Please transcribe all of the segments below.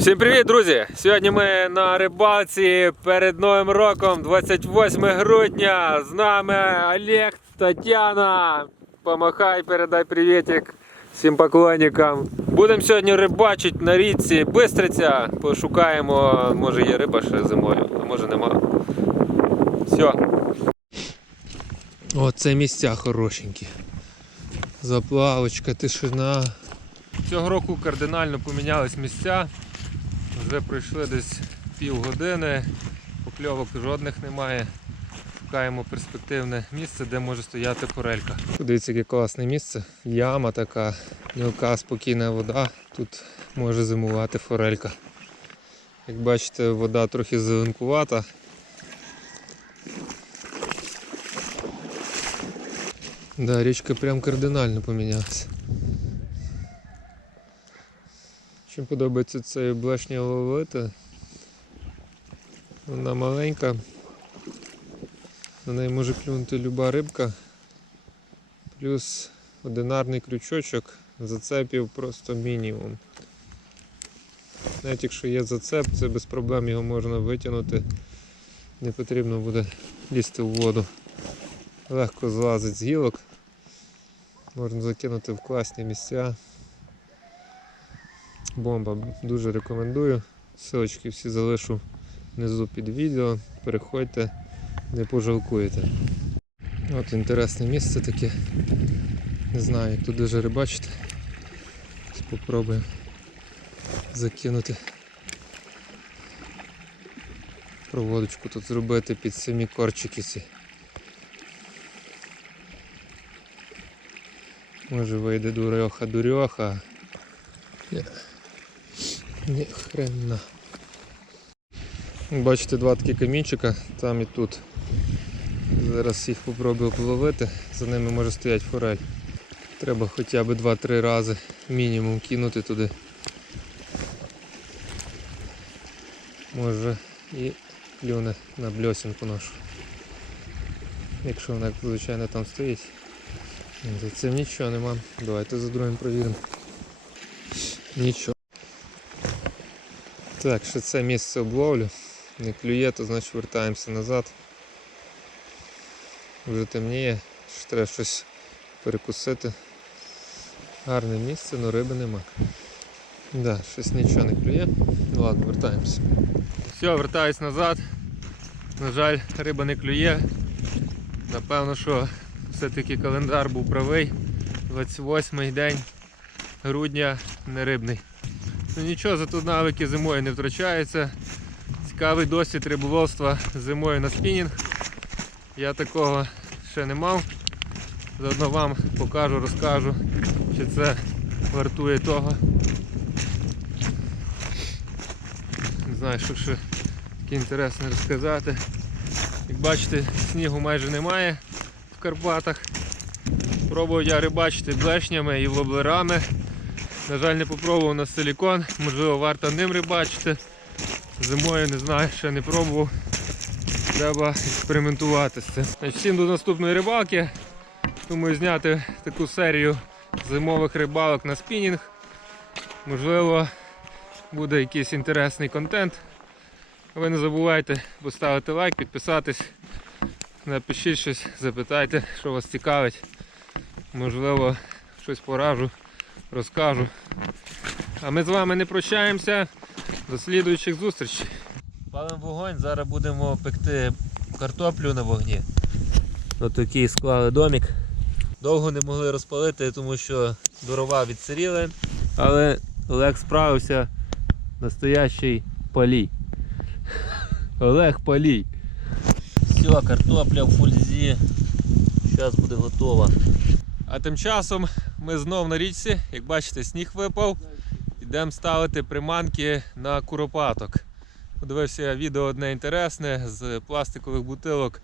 Всім привіт, друзі! Сьогодні ми на рибалці перед Новим роком, 28 грудня. З нами Олег, Тетяна. Помахай, передай привітик всім поклонникам. Будемо сьогодні рибачити на річці Бистриця. Пошукаємо, може є риба ще зимою, а може нема. Все. Оце місця хорошенькі. Заплавочка, тишина. Цього року кардинально помінялись місця. Вже пройшли десь півгодини, покльовок жодних немає. Шукаємо перспективне місце, де може стояти форелька. Дивіться, яке класне місце. Яма така, мілка, спокійна вода. Тут може зимувати форелька. Як бачите, вода трохи зеленкувата. Да, річка прям кардинально помінялася. Чим подобається цей блешня ловити. Вона маленька. На неї може клюнути люба рибка. Плюс одинарний крючочок, зацепів просто мінімум. Навіть якщо є зацеп, це без проблем його можна витягнути. Не потрібно буде лізти в воду. Легко злазить з гілок. Можна закинути в класні місця. Бомба. Дуже рекомендую. Силочки всі залишу внизу під відео. Переходьте, не пожалкуєте. От інтересне місце таке. Не знаю, як тут дуже рибачити. Спробуємо закинути проводочку тут зробити під самі корчики ці. Може вийде дурьоха дурьоха. Ні. Хрена. Бачите два такі камінчика, там і тут. Зараз їх попробую половити, за ними може стояти форель. Треба хоча б 2-3 рази мінімум кинути туди. Може і клюне на бльосінку нашу. Якщо вона, звичайно, там стоїть. За цим нічого нема. Давайте за другим провіримо. Нічого. Так, ще це місце обловлю. Не клює, то значить вертаємося назад. Вже темніє, ще треба щось перекусити. Гарне місце, але риби нема. Да, щось нічого не клює. Ну ладно, вертаємося. Все, вертаюсь назад. На жаль, риба не клює. Напевно, що все-таки календар був правий. 28 день грудня не рибний. Ну нічого, зато навики зимою не втрачаються. Цікавий досвід риболовства зимою на спінінг. Я такого ще не мав. Заодно вам покажу, розкажу, чи це вартує того. Не знаю, що ще таке інтересне розказати. Як бачите, снігу майже немає в Карпатах. Пробував я рибачити блешнями і воблерами. На жаль, не попробував на силікон, можливо варто ним рибачити. Зимою не знаю, ще не пробував. Треба експериментувати з цим. Всім до наступної рибалки. Думаю зняти таку серію зимових рибалок на спінінг. Можливо, буде якийсь інтересний контент. Ви не забувайте поставити лайк, підписатись, напишіть щось, запитайте, що вас цікавить. Можливо, щось поражу, розкажу. А ми з вами не прощаємося. До слідуючих зустрічей. Палимо вогонь, зараз будемо пекти картоплю на вогні. Такий склали домик. Довго не могли розпалити, тому що дрова відсиріли, але Олег справився настоящий палій. Олег палій. Все, картопля в фульзі. Зараз буде готова. А тим часом ми знов на річці, як бачите, сніг випав. Йдемо ставити приманки на куропаток. Подивився я відео одне інтересне з пластикових бутилок.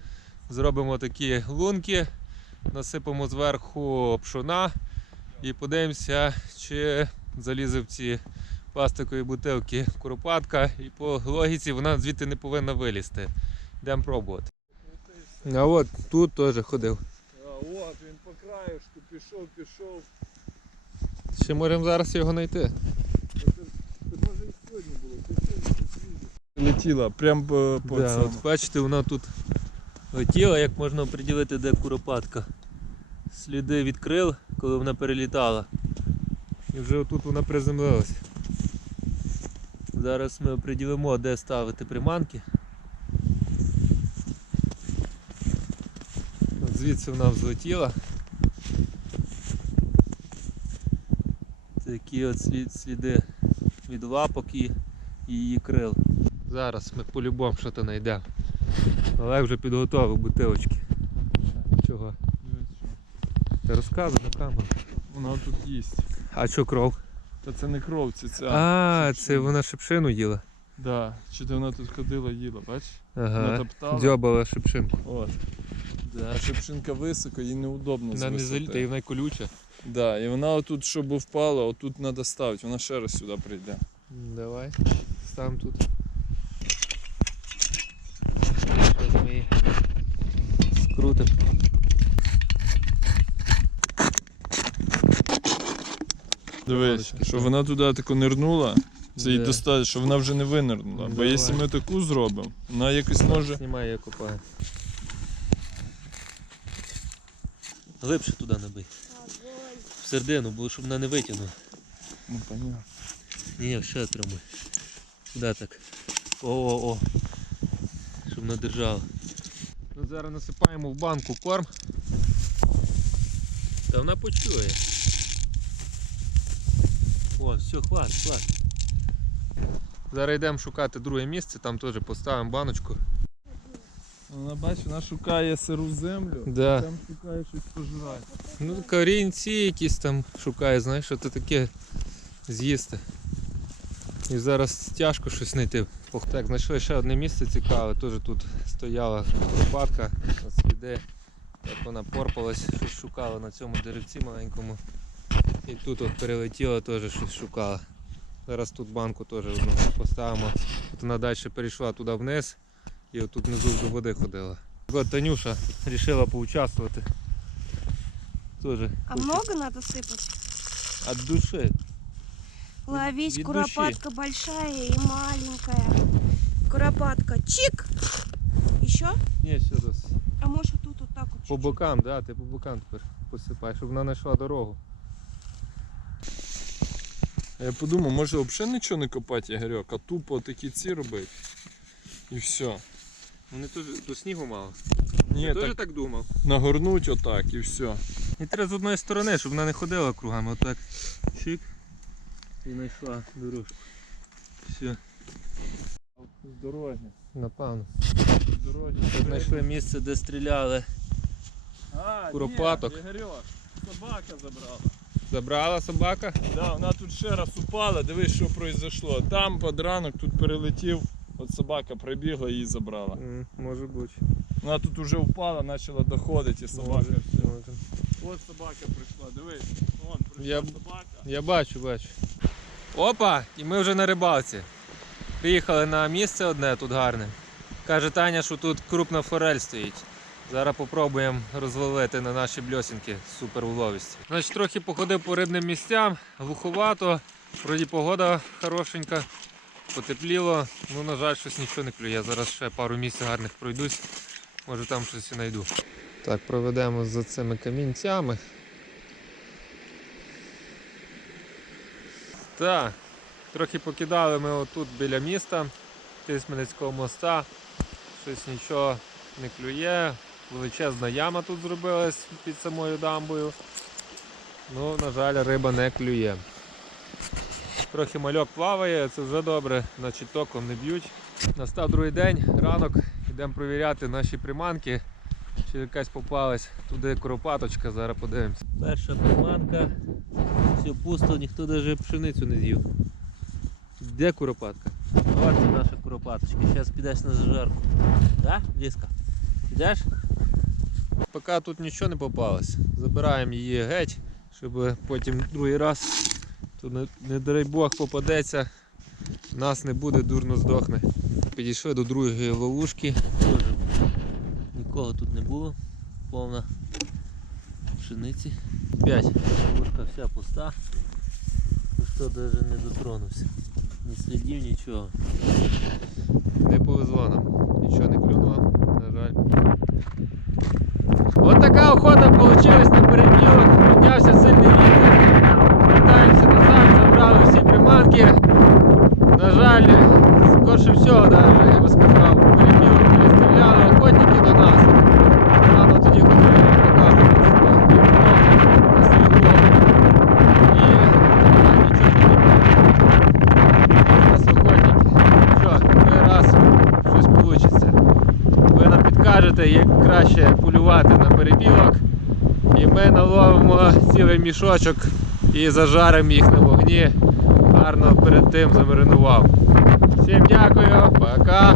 Зробимо такі лунки, насипемо зверху пшона і подивимося, чи залізе в ці пластикові бутилки куропатка. І по логіці вона звідти не повинна вилізти. Йдемо пробувати. А от тут теж ходив. Краєшку пішов, пішов. Ще можемо зараз його знайти. Це, це може і сьогодні було Летіла прям по, по Да, цьому. от бачите, вона тут летіла, як можна оприділити, де куропатка. Сліди відкрил, коли вона перелітала. І вже отут вона приземлилась. Зараз ми оприділимо, де ставити приманки. От звідси вона взлетіла. Такі от слід, сліди від лапок і її крил. Зараз ми по-любому щось знайдемо. Олег вже підготовив бутилочки. Чого? Ти розказуй на камеру. Вона тут їсть. А що кров? Та це не кров, це ця. А, це вона шипшину їла. Да. Чи то вона тут ходила, їла, бачиш? Ага. Натоптала. Дзьобала шипшинку. От. А шипшинка високо, їй неудобно Вона не заліта і вона колюча. Да, і вона отут, щоб впала, отут треба ставити, вона ще раз сюди прийде. Давай. Став тут. Зараз ми її скрутимо. Дивись, Ладочки, що що? вона туди тако нирнула, це їй Да. достатньо, що вона вже не винирнула. Бо Давай. якщо ми таку зробимо, вона якось може. Знімай, я копаю. Глибше туди набий. В середину, бо щоб вона не витягнула. Ну, понятно. Ні, ще тримай. Куди так? О-о-о. Щоб вона держала. Ну, зараз насипаємо в банку корм. Та вона почує. О, все, хват, хват. Зараз йдемо шукати друге місце, там теж поставимо баночку. Вона бачиш, вона шукає сиру землю, Да. там шукає щось пожирати. Ну, корінці якісь там шукає, знаєш, що це таке з'їсти. І зараз тяжко щось знайти. Ох, Так, знайшли ще одне місце цікаве. Теж тут стояла куропатка, от сліди, як вона порпалась, щось шукала на цьому деревці маленькому. І тут от перелетіла, теж щось шукала. Зараз тут банку теж одну поставимо. От вона далі перейшла туди вниз і отут внизу до води ходила. От Танюша вирішила поучаствувати. Тоже А хоче. много надо сыпать? От души. Ловить від куропатка большая и маленькая. Куропатка. Чик! Еще? Ні, ще раз. А может тут вот так вот По чуть-чуть? бокам, да, ти по бокам тепер посипай, щоб вона знайшла дорогу. Я подумав, може взагалі нічого не копати, Ігорьок, а тупо такі ці робити. І все. Вони теж до снігу мало. Ні, Я теж так думав. нагорнуть отак і все. І треба з одної сторони, щоб вона не ходила кругами. Отак. Чик. І знайшла дорожку. Все. З дороги. Напевно. З дороги. Знайшли місце, де стріляли. А, Куропаток. Ні, Ігорьок, собака забрала. Забрала собака? Да, вона тут ще раз упала, дивись, що произошло. Там під ранок тут перелетів, от собака прибігла і її забрала. М, може бути. Вона тут вже впала, почала доходити, і собака. Може, все. може. От собака прийшла, дивись. Вон прийшла Я- собака. Я бачу, бачу. Опа! І ми вже на рибалці. Приїхали на місце одне тут гарне. Каже Таня, що тут крупна форель стоїть. Зараз попробуємо розловити на наші бльосінки супер уловісті. Значить, трохи походив по рибним місцям, глуховато, вроді погода хорошенька, потепліло. Ну, на жаль, щось нічого не клює. Зараз ще пару місць гарних пройдусь, може там щось і знайду. Так, проведемо за цими камінцями. Так, трохи покидали ми отут біля міста, Тисменецького моста. Щось нічого не клює. Величезна яма тут зробилась під самою дамбою. Ну, на жаль, риба не клює. Трохи мальок плаває, це вже добре, значить током не б'ють. Настав другий день, ранок, йдемо перевіряти наші приманки. Чи якась попалась туди куропаточка, зараз подивимося. Перша приманка, все пусто, ніхто навіть пшеницю не з'їв. Де куропатка? Ось це наша куропаточка. Зараз підеш на зажарку. Да, Ліска? Підеш? Поки тут нічого не попалось. Забираємо її геть, щоб потім другий раз, то не, не дай Бог попадеться, нас не буде, дурно здохне. Підійшли до другої ловушки. Теж Нікого тут не було. Повна пшениці. Опять ловушка вся пуста. Ніхто навіть не дотронувся. Ні слідів, нічого. Не повезло нам. Нічого не клюнуло, на жаль. От така охота вийшла на перепілок. Піднявся сильний вітер. Вертаємося назад, забрали всі приманки. На жаль, скорше всього, даже, я би сказав, перепілок перестріляли охотники до нас. Рано тоді ходили, показували на снігу. І нічого не нас охотники. Що, той раз щось вийде. Ви нам підкажете, як краще полювати на перепілок. І ми наловимо цілий мішочок і зажаримо їх на вогні. Гарно перед тим замаринував. Всім дякую, пока.